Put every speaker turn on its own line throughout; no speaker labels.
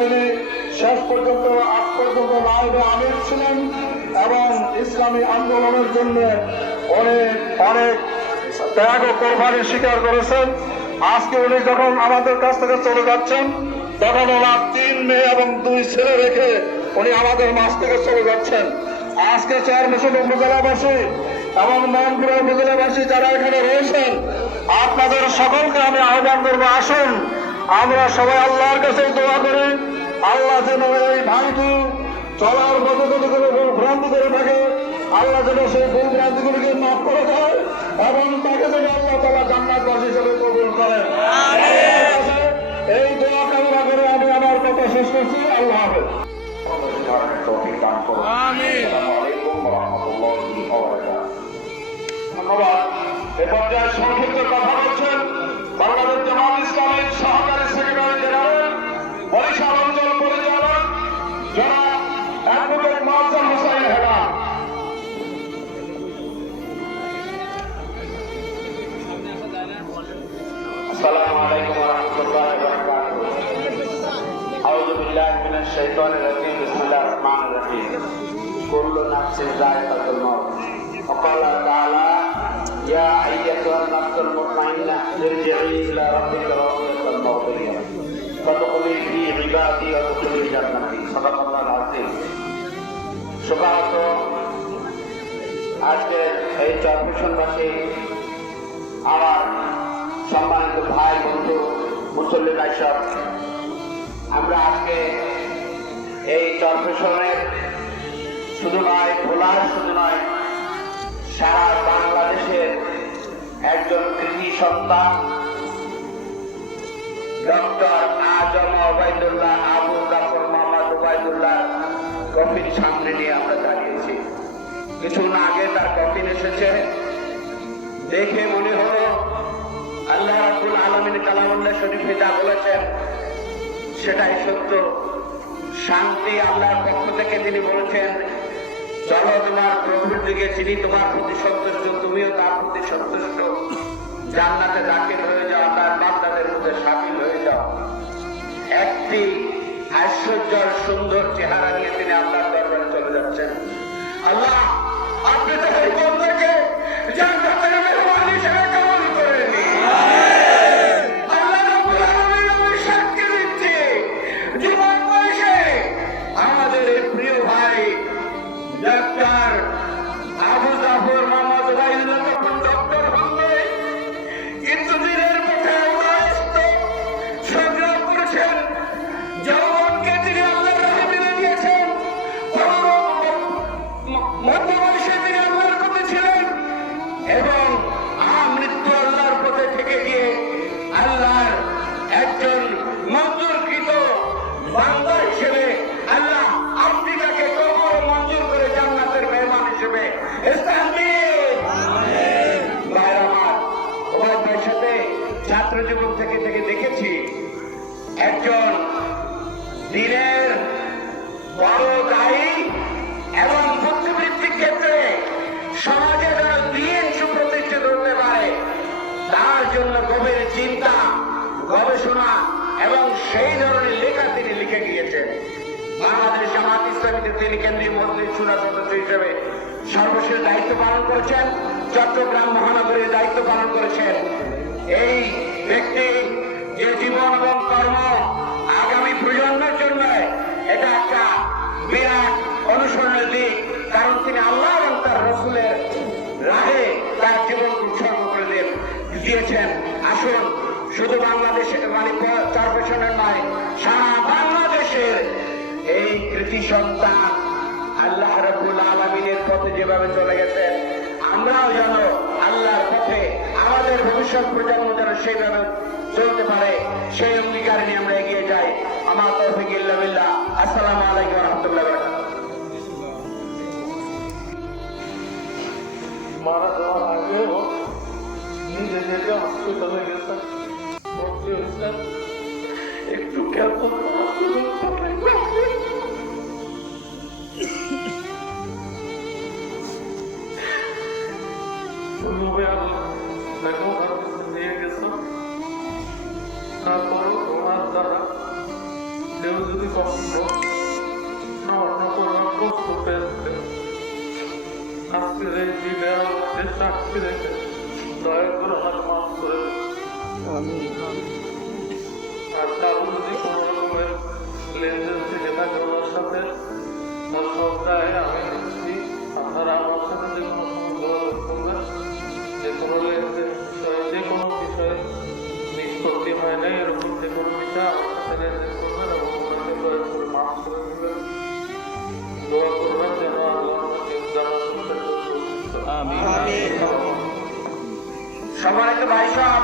তিনি শেষ পর্যন্ত আজ পর্যন্ত লাইভে আমির ছিলেন এবং ইসলামী আন্দোলনের জন্য অনেক অনেক ত্যাগ ও কোরবানি স্বীকার করেছেন। আজকে উনি যখন আমাদের কাছ থেকে চলে যাচ্ছেন, তখন ওনার তিন মেয়ে এবং দুই ছেলে রেখে উনি আমাদের মাছ থেকে চলে যাচ্ছেন। আজকে চার মিশন উপজেলাবাসী এবং মনপুরা উপজেলাবাসী যারা এখানে রয়েছেন, আপনাদের সকলকে আমি আহ্বান করব, আসুন। আমরা সবাই আল্লাহর কাছে দোয়া করি আল্লাহ যেন এই ভাইটি চলার মতো যদি কোনো ভুল ভ্রান্তি করে থাকে আল্লাহ যেন সেই ভুল ভ্রান্তিগুলিকে মাফ করে দেয় এবং তাকে যেন আল্লাহ তালা জান্নাতবাসী হিসেবে কবুল করেন এই দোয়া কামনা করে আমি আমার কথা শেষ করছি। আল্লাহ হাফেজ। ধন্যবাদ। এ পর্যায়ে সংক্ষিপ্ত কথা বলছেন বাংলাদেশ জামাত ইসলামের
الشيطان الرجيم بسم الله الرحمن الرحيم كل نفس ذائقة الموت وقال تعالى يا أيتها النفس المطمئنة ارجعي إلى ربك راضية مرضية فادخلي في عبادي وادخلي جنتي صدق الله العظيم সুকাহত আজকে এই চরমিশনবাসী আমার সম্মানিত ভাই বন্ধু মুসল্লি সব আমরা আজকে এই চরফেশনের শুধু নয়, ভোলার শুধু নয়, সারা বাংলাদেশের একজন কৃষি সন্তান ডক্টর আজম ওবায়দুল্লাহ, আবু জাফর মোহাম্মদ ওবায়দুল্লাহ কফিন সামনে নিয়ে আমরা দাঁড়িয়েছি। কিছুক্ষণ আগে তার কফিন এসেছে। দেখে মনে হলো আল্লাহ রাব্বুল আলামিন কালামুল্লাহ শরীফে যা বলেছেন, সেটাই সত্য। শান্তি আল্লাহর পক্ষ থেকে তিনি বলেছেন, চলো তোমার প্রভুর দিকে যিনি তোমার প্রতি সন্তুষ্ট, তুমিও তার প্রতি সন্তুষ্ট। জান্নাতে দাখিল হয়ে যাও, তার বান্দাদের মধ্যে সামিল হয়ে যাও। একটি আশ্চর্য সুন্দর চেহারা নিয়ে তিনি আল্লাহর দরবারে চলে যাচ্ছেন। আল্লাহ, আপনি তো এবং সেই ধরনের লেখা তিনি লিখে গিয়েছেন। বাংলাদেশ জামাত ইসলামীতে তিনি কেন্দ্রীয় মন্ত্রীর চূড়া সদস্য হিসেবে সর্বশেষ দায়িত্ব পালন করেছেন, চট্টগ্রাম মহানগরীর দায়িত্ব পালন করেছেন। এই ব্যক্তি যে জীবন এবং কর্ম আগামী প্রজন্মের জন্য এটা একটা বিরাট অনুসরণের দিক, কারণ তিনি আল্লাহ এবং তার রসুলের রাহে তার জীবন উৎসর্গ করে দিয়ে- দিয়েছেন। শুধু বাংলাদেশে মানে কর্পোরেশনের নয়, সারা বাংলাদেশের এই কৃতি সন্তান আল্লাহ রাবুল আলমিনের পথে যেভাবে চলে গেছেন, আমরাও যেন আল্লাহর পথে, আমাদের ভবিষ্যৎ প্রজন্ম যেন সেইভাবে চলতে পারে, সেই অঙ্গীকার নিয়ে আমরা এগিয়ে যাই। আমার তৌফিক ইল্লা
গেছ তারপরও ওনার দ্বারা।
কেউ যদি কখনো আজকের এই দিনে আমাদের সাক্ষী রেখে দয়া করে হাত করে কারও আমি আপনারা আমার
সম্মানিত ভাই সব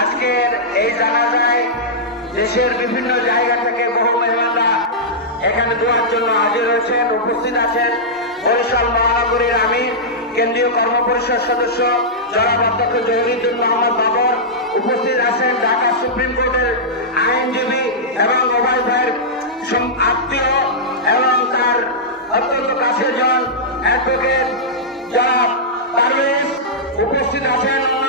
আজকের এই জানাজায় দেশের বিভিন্ন জায়গা থেকে বহু মেহমানরা এখানে দোয়ার জন্য হাজির হয়েছেন উপস্থিত আছেন। বরিশাল মহানগরীর আমির কেন্দ্রীয় কর্ম পরিষদ সদস্য জনাব অধ্যক্ষ জহিরুদ্দিন মোহাম্মদ বাবর উপস্থিত আছেন ঢাকা সুপ্রিম কোর্টের আইনজীবী এবং ওবায় ভাইয়ের আত্মীয় এবং তার অত্যন্ত কাছের জন অ্যাডভোকেট জনাব উপস্থিত আছেন।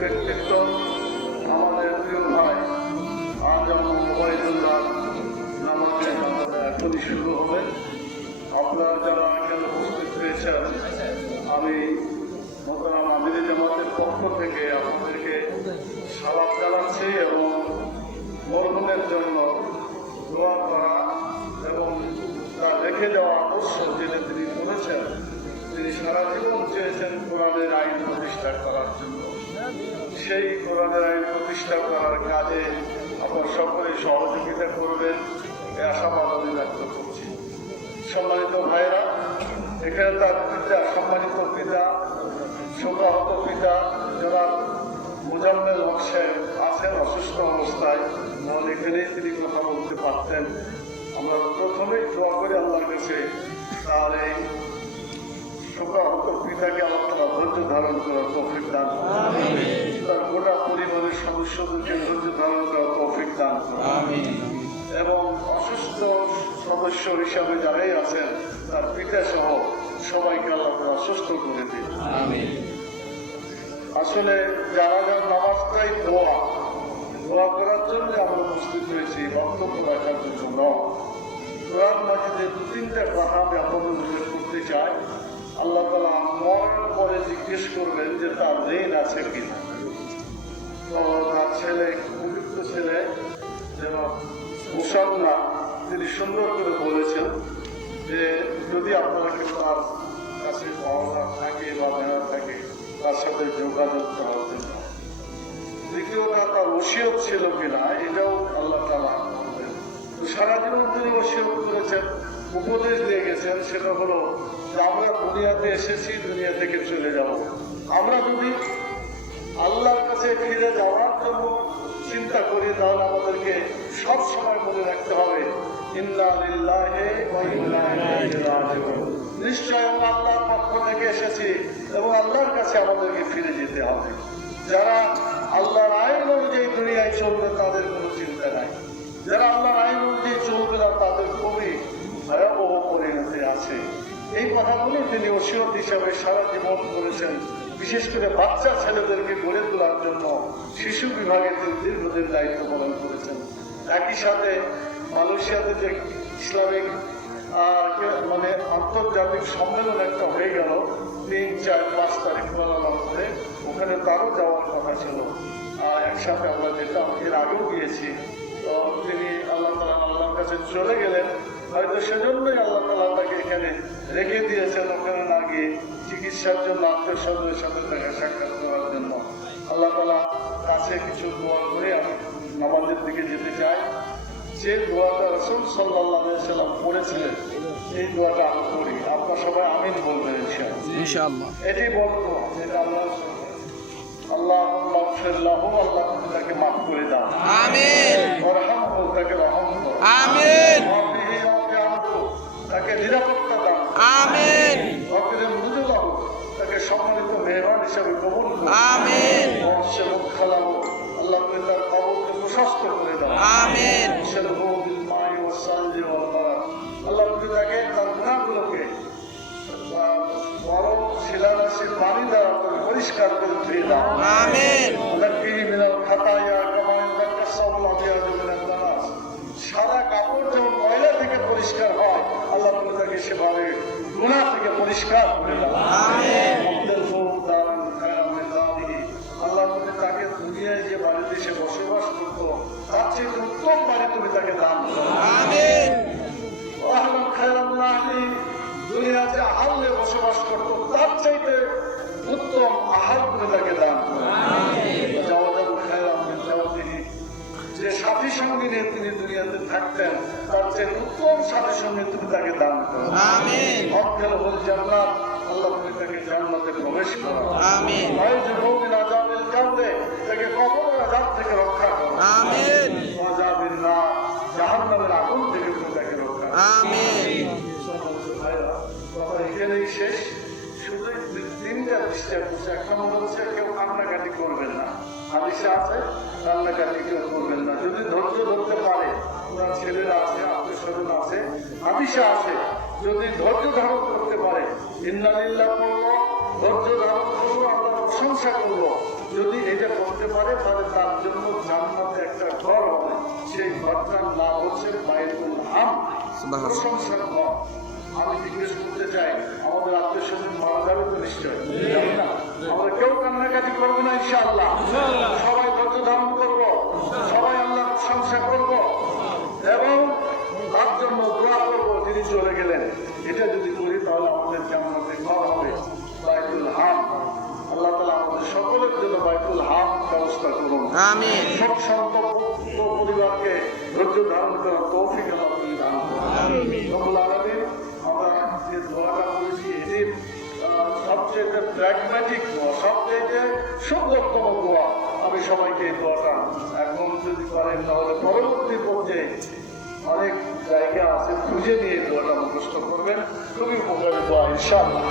ব্যক্তিত্ব আমাদের প্রিয় ভাই আজম মোবাইদুল্লাহ নামাজের এখনই শুরু হবে আপনারা যারা এখানে উপস্থিত হয়েছেন আমি মোতারাম আমির জামাতের পক্ষ থেকে আপনাদেরকে সালাম জানাচ্ছি এবং রেখে যাওয়া আদর্শ যেটা তিনি করেছেন তিনি সারা জীবন চেয়েছেন কোরআনের আইন প্রতিষ্ঠা করার জন্য। সেই কোরআনের আইন প্রতিষ্ঠা করার কাজে আপনার সকলে সহযোগিতা করবেন, এ আশাবাদ আমি ব্যক্ত করছি। সম্মানিত ভাইরা এখানে তার পিতা, সম্মানিত পিতা শোকাহত পিতা যারা মুজাম্মেল হক আছেন অসুস্থ অবস্থায়। এখানেই তিনি কথা বলতে পারতেন। আমরা প্রথমেই দোয়া করি আল্লাহর কাছে তার এই পিতাকে আল্লাহ তারা ধৈর্য ধারণ করার তৌফিক দান তার গোটা পরিবারের সদস্যদেরকে ধৈর্য ধারণ করার তৌফিক দান। এবং অসুস্থ সদস্য হিসাবে যারাই আছেন তার পিতা সহ সবাইকে আল্লাহ তাআলা সুস্থ করে দিন। আসলে যারা যারা নামাজটাই দোয়া দোয়া করার জন্য আমরা উপস্থিত হয়েছি বক্তব্য রাখার জন্য নয়। কোরআন মাজিদে দু তিনটা কথা আমি আপনাদের উল্লেখ করতে চাই আল্লাহ তালা মরার পরে জিজ্ঞেস করবেন যে তার ঋণ আছে কিনা। তো তার ছেলে, পবিত্র ছেলে যেন মুসাল্লা তিনি সুন্দর করে বলেছেন যে যদি আপনারা তার কাছে পাওনা থাকে বা নেওয়া থাকে, তার সাথে যোগাযোগ করার জন্য। দ্বিতীয়টা তার ওসিয়ত ছিল কিনা, এটাও আল্লাহ তালা সারা জীবন তিনি ওসিয়ত করেছেন, উপদেশ দিয়ে গেছেন, সেটা হলো আমরা দুনিয়াতে এসেছি, দুনিয়া থেকে চলে যাব। আমরা যদি আল্লাহর কাছে ফিরে যাওয়ার জন্য চিন্তা করি, তাহলে আমাদেরকে সব সময় মনে রাখতে হবে নিশ্চয় আমরা আল্লাহর পক্ষ থেকে এসেছি এবং আল্লাহর কাছে আমাদেরকে ফিরে যেতে হবে। যারা আল্লাহর আইন অনুযায়ী দুনিয়ায় চলবে, তাদের কোনো চিন্তা নাই। যারা আল্লাহর আইন অনুযায়ী চলবে না তাদের খুবই ভয়াবহ পরিণতি আছে। এই কথাগুলি তিনি ওসিয়ত হিসাবে সারা জীবন করেছেন বিশেষ করে বাচ্চা ছেলেদেরকে গড়ে তোলার জন্য শিশু বিভাগে তিনি দীর্ঘদিন দায়িত্ব পালন করেছেন। একই সাথে মালয়েশিয়াতে যে ইসলামিক মানে আন্তর্জাতিক সম্মেলন একটা হয়ে গেল, তিন, চার, পাঁচ তারিখ কুয়ালালামপুরে ওখানে তারও যাওয়ার কথা ছিল। আর একসাথে আমরা যেতাম, এর আগেও গিয়েছি। তিনি আল্লাহ তালা আল্লাহর কাছে চলে গেলেন। হয়তো সেজন্যই আল্লাহ তালা তাকে এখানে রেখে দিয়েছেন ওখানে না গিয়ে চিকিৎসার জন্য আত্মীয় স্বজনের সাথে দেখা সাক্ষাৎ করার জন্য। আল্লাহ তালা কাছে কিছু দোয়া করে আমি নামাজের দিকে যেতে চাই। যে দোয়াটা রসুল সাল্লাহ সাল্লাম করেছিলেন এই দোয়াটা আমি করি আপনার সবাই আমিন বলবেন ইনশাআল্লাহ। এটি বলব যেটা আমরা আল্লাহ মাগফিরলাহু আল্লাহ তুমি তাকে মাফ করে দাও।
আমিন।
ওরহামহু তাকে রহম
আমিন।
তাকে নিরাপত্তা দাও।
আমিন।
ওয়াকিরিম নুজুলাহু তাকে সম্মানিত মেহমান হিসাবে কবুল
আমিন।
ওয়াসে মুদখালাহু আল্লাহ তুমি তার কবরকে প্রশস্ত করে দাও।
আমিন।
ওয়াশরবু তুমি তাকে দান। যে সাথী সঙ্গী নিয়ে তিনি দুনিয়াতে থাকতেন তার চেয়ে উত্তম সাথী সঙ্গী তুমি তাকে দান করো অক্ষর হল জান্নাত আল্লাহ তুমি তাকে জান্নাতে প্রবেশ করো। ভাই যে ভৌমিন আজাবিল কান্দে তাকে কবরের আজাব থেকে রক্ষা করো। আজাবিল না জাহান্নামের আগুন থেকে তুমি তাকে রক্ষা করো। কথা এখানেই শেষ। তিনটা দৃষ্টি করছে এক নম্বর হচ্ছে কেউ কান্নাকাটি করবেন না হাদিসে আছে কান্নাকাটি কেউ করবেন না যদি ধৈর্য ধরতে পারে ওনার ছেলেরা আছে আত্মীয় আছে হাদিসে আছে যদি ধৈর্য ধারণ করতে পারে ইন্নালিল্লাহ করল ধৈর্য ধারণ করব আমরা প্রশংসা করব যদি এটা করতে পারে তাহলে তার জন্য জান্নাতে একটা ঘর হবে সেই ঘরটার নাম হচ্ছে বাইতুল হাম প্রশংসার ঘর আমি জিজ্ঞেস করতে চাই আমাদের আত্মীয় স্বজন মারা যাবে তো নিশ্চয়? আমরা কেউ কান্নাকাটি করব না ইনশাআল্লাহ। সবাই ধৈর্য ধারণ করব সবাই আল্লাহ প্রশংসা করব এবং তার জন্য দোয়া করব যিনি চলে গেলেন। এটা যদি করি তাহলে আমাদের জান্নাতে ঘর হবে। বাইতুল হাম। আল্লাহ তালা আমাদের সকলের জন্য বাইতুল হাম ব্যবস্থা করুন। সব সম্পর্ক পরিবারকে ধৈর্য ধারণ করার তৌফিক আল্লাহ দান করুন। দোয়াটা করেছি এটি সবচেয়ে সুন্দরতম দোয়া আমি সবাইকে এই দোয়াটা এখন যদি করেন তাহলে পরবর্তী পর্যায়ে অনেক জায়গা আছে, খুঁজে নিয়ে দোয়াটা মুখস্থ করবেন। খুবই উপকারী দোয়া ইনশাআল্লাহ।